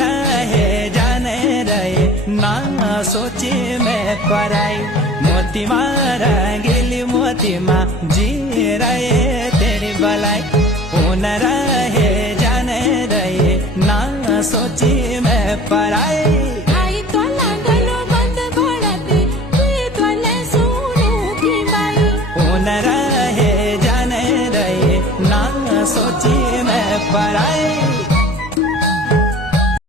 रहे जाने रहे ना सोची मैं पराई। मोती मारा गिली मोती माँ जी रहे तेरी भलाई। न रहे जाने रहे ना सोची मैं पराई।